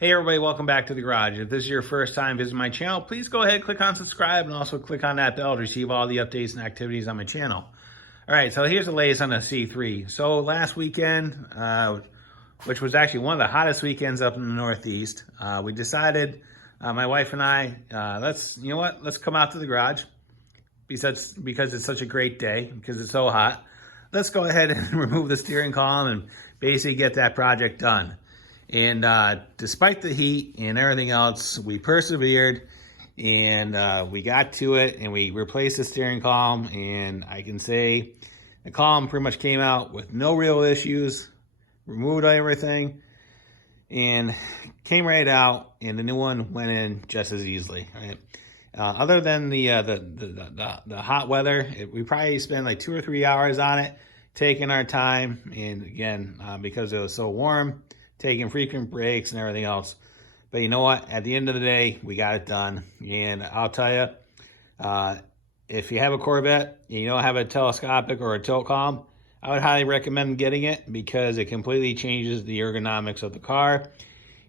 Hey everybody, welcome back to the garage. If this is your first time visiting my channel, please go ahead, click on subscribe, and also click on that bell to receive all the updates and activities on my channel. All right, so here's the latest on the C3. So last weekend, which was actually one of the hottest weekends up in the Northeast, we decided, my wife and I, let's come out to the garage because it's such a great day, because it's so hot. Let's go ahead and remove the steering column and basically get that project done. And despite the heat and everything else, we persevered and we got to it and we replaced the steering column. And I can say the column pretty much came out with no real issues, removed everything, and came right out. And the new one went in just as easily. Right? Other than the hot weather, we probably spent like 2 or 3 hours on it, taking our time. And again, because it was so warm, taking frequent breaks and everything else. But you know what? At the end of the day, we got it done. And I'll tell you, if you have a Corvette and you don't have a telescopic or a tilt column, I would highly recommend getting it because it completely changes the ergonomics of the car.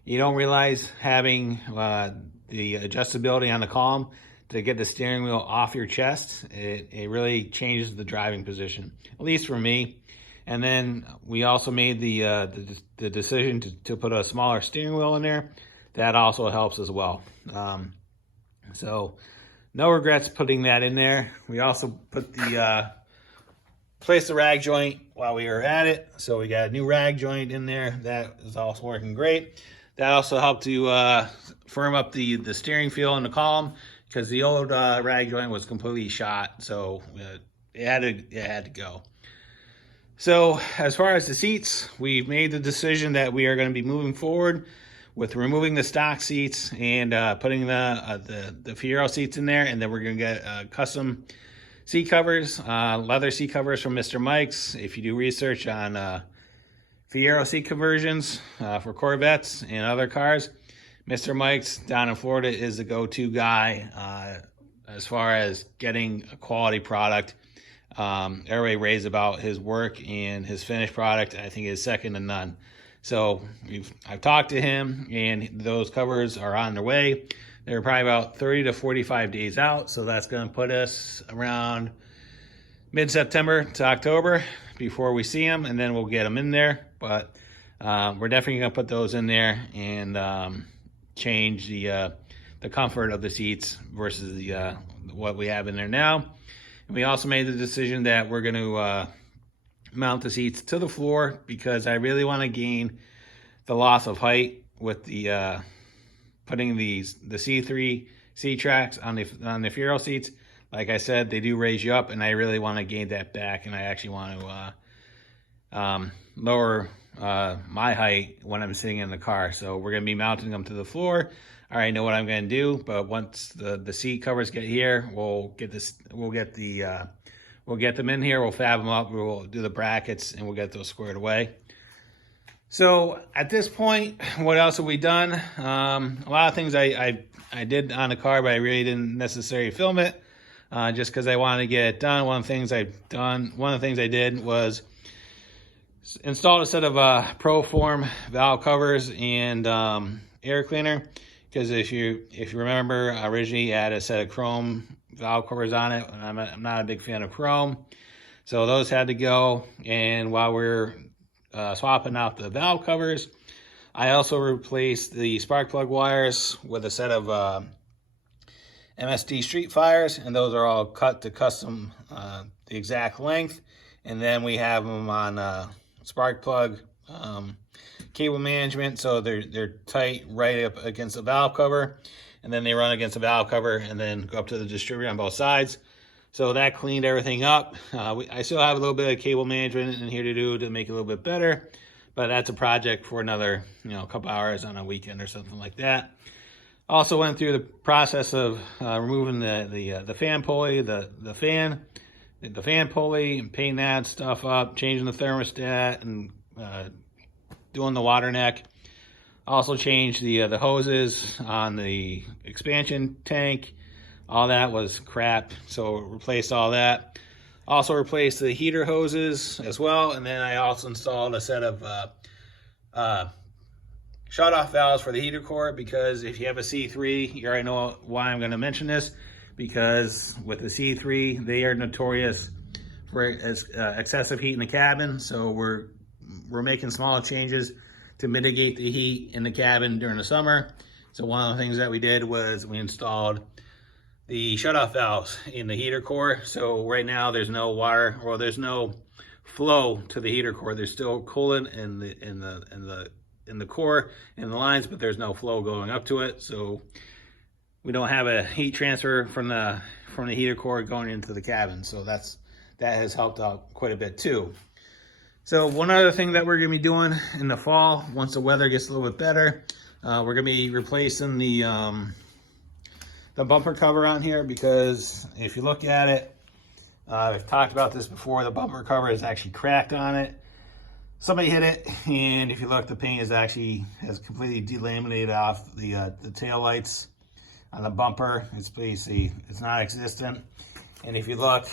You don't realize having the adjustability on the column to get the steering wheel off your chest. It really changes the driving position, at least for me. And then we also made the decision to put a smaller steering wheel in there. That also helps as well. So no regrets putting that in there. We also put placed the rag joint while we were at it. So we got a new rag joint in there. That is also working great. That also helped to firm up the steering feel in the column because the old rag joint was completely shot. So it had to go. So as far as the seats, we've made the decision that we are going to be moving forward with removing the stock seats and putting the Fiero seats in there, and then we're going to get custom seat covers, leather seat covers from Mr. Mike's. If you do research on Fiero seat conversions for Corvettes and other cars, Mr. Mike's down in Florida is the go-to guy as far as getting a quality product. Everybody raves about his work and his finished product. I think is second to none. So I've talked to him, and those covers are on their way. They're probably about 30 to 45 days out. So that's going to put us around mid-September to October before we see them, and then we'll get them in there. But we're definitely going to put those in there and change the comfort of the seats versus what we have in there now. We also made the decision that we're going to mount the seats to the floor because I really want to gain the loss of height with the putting the C3 seat tracks on the Fiero seats. Like I said, they do raise you up, and I really want to gain that back, and I actually want to lower my height when I'm sitting in the car. So we're going to be mounting them to the floor. I already know what I'm going to do, but once the seat covers get here, we'll get them in here. We'll fab them up. We'll do the brackets, and we'll get those squared away. So at this point, what else have we done? A lot of things I did on the car, but I really didn't necessarily film it, just because I wanted to get it done. One of the things I did was installed a set of ProForm valve covers and air cleaner. Because if you remember, originally I had a set of chrome valve covers on it, and I'm not a big fan of chrome. So those had to go. And while we're swapping out the valve covers, I also replaced the spark plug wires with a set of MSD street fires, and those are all cut to custom the exact length. And then we have them on spark plug cable management, so they're tight right up against the valve cover, and then they run against the valve cover and then go up to the distributor on both sides. So that cleaned everything up. I still have a little bit of cable management in here to do to make it a little bit better, but that's a project for another couple hours on a weekend or something like that. Also went through the process of removing the fan pulley, the fan pulley, and painting that stuff up, changing the thermostat, and doing the water neck. Also changed the hoses on the expansion tank. All that was crap, so replaced all that. Also replaced the heater hoses as well, and then I also installed a set of shut off valves for the heater core, because if you have a C3, you already know why I'm going to mention this, because with the C3, they are notorious for excessive heat in the cabin. So we're making small changes to mitigate the heat in the cabin during the summer. So one of the things that we did was we installed the shutoff valves in the heater core. So right now there's no water, or there's no flow to the heater core. There's still coolant in the core and the lines, but there's no flow going up to it. So we don't have a heat transfer from the heater core going into the cabin. So that has helped out quite a bit too. So one other thing that we're gonna be doing in the fall, once the weather gets a little bit better, we're gonna be replacing the bumper cover on here, because if you look at it, I've talked about this before, the bumper cover is actually cracked on it. Somebody hit it, and if you look, the paint has completely delaminated off the tail lights on the bumper. It's basically, it's non-existent. And if you look,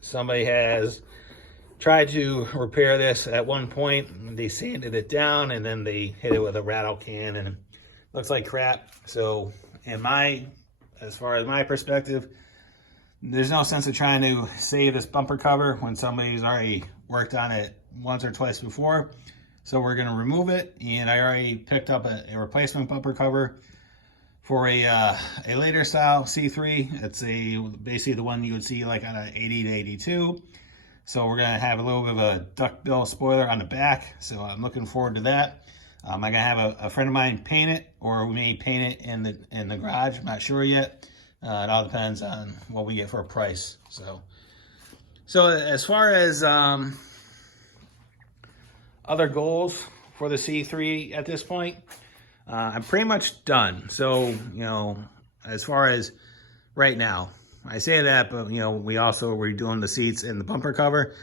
somebody has tried to repair this at one point. They sanded it down, and then they hit it with a rattle can, and it looks like crap. So as far as my perspective, there's no sense of trying to save this bumper cover when somebody's already worked on it once or twice before. So we're going to remove it, and I already picked up a replacement bumper cover for a later style C3. It's basically the one you would see like on an 80 to 82. So we're going to have a little bit of a duckbill spoiler on the back. So I'm looking forward to that. I'm going to have a friend of mine paint it, or we may paint it in the garage. I'm not sure yet. It all depends on what we get for a price. So as far as other goals for the C3 at this point, I'm pretty much done. So, as far as right now, I say that, but we also were doing the seats and the bumper cover.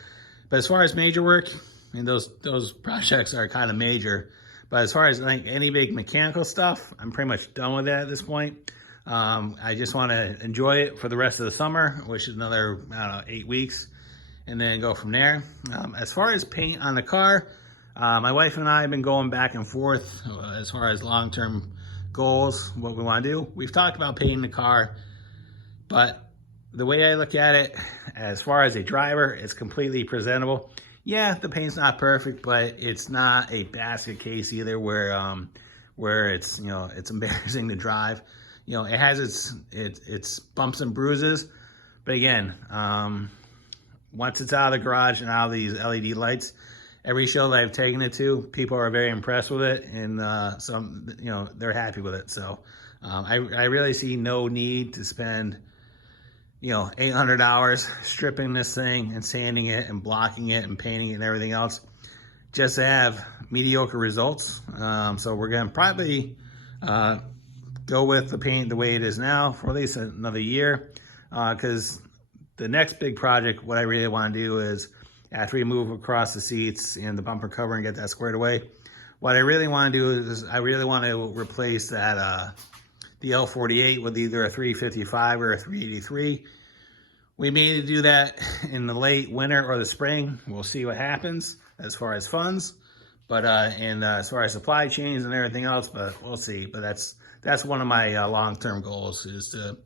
But as far as major work, those projects are kind of major. But as far as like any big mechanical stuff, I'm pretty much done with that at this point. I just want to enjoy it for the rest of the summer, which is another, 8 weeks, and then go from there. As far as paint on the car, my wife and I have been going back and forth as far as long-term goals, what we want to do. We've talked about painting the car, but the way I look at it, as far as a driver, it's completely presentable. Yeah, the paint's not perfect, but it's not a basket case either where it's, it's embarrassing to drive. It has its bumps and bruises, but again, once it's out of the garage and out of these LED lights, every show that I've taken it to, people are very impressed with it, and they're happy with it. So I really see no need to spend $800 stripping this thing and sanding it and blocking it and painting it and everything else just to have mediocre results. So we're gonna probably go with the paint the way it is now for at least another year, because the next big project, what I really want to do is, after we move across the seats and the bumper cover and get that squared away, what I really want to do is I really want to replace that the L48 with either a 355 or a 383. We may do that in the late winter or the spring. We'll see what happens as far as funds, but and as far as supply chains and everything else, but we'll see. But that's one of my long-term goals, is to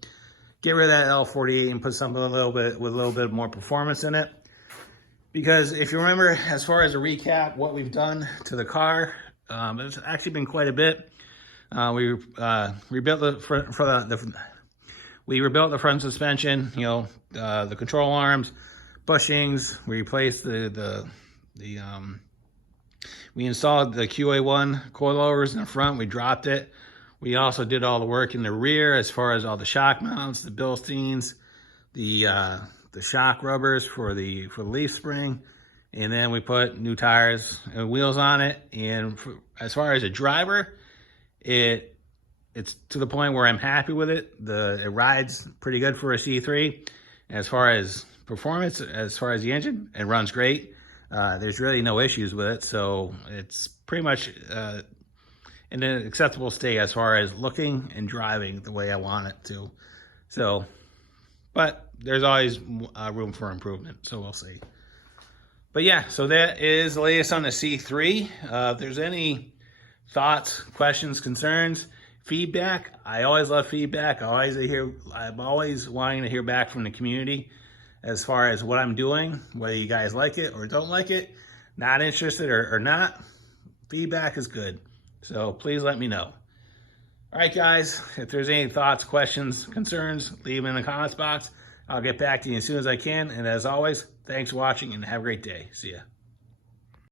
get rid of that L48 and put something with a little bit more performance in it. Because if you remember, as far as a recap, what we've done to the car, it's actually been quite a bit. We rebuilt the front suspension, the control arms, bushings. We replaced we installed the QA1 coilovers in the front. We dropped it. We also did all the work in the rear as far as all the shock mounts, the Bilsteins, the shock rubbers for the leaf spring, and then we put new tires and wheels on it. And as far as a driver, it's to the point where I'm happy with it. It rides pretty good for a C3. As far as performance, as far as the engine, it runs great. There's really no issues with it, so it's pretty much in an acceptable state as far as looking and driving the way I want it to. So, but there's always room for improvement, so we'll see. But yeah, so that is the latest on the C3. If there's any thoughts, questions, concerns, feedback. I always love feedback. I'm always wanting to hear back from the community as far as what I'm doing, whether you guys like it or don't like it, not interested or not. Feedback is good. So please let me know. All right, guys, if there's any thoughts, questions, concerns, leave them in the comments box. I'll get back to you as soon as I can. And as always, thanks for watching and have a great day. See ya.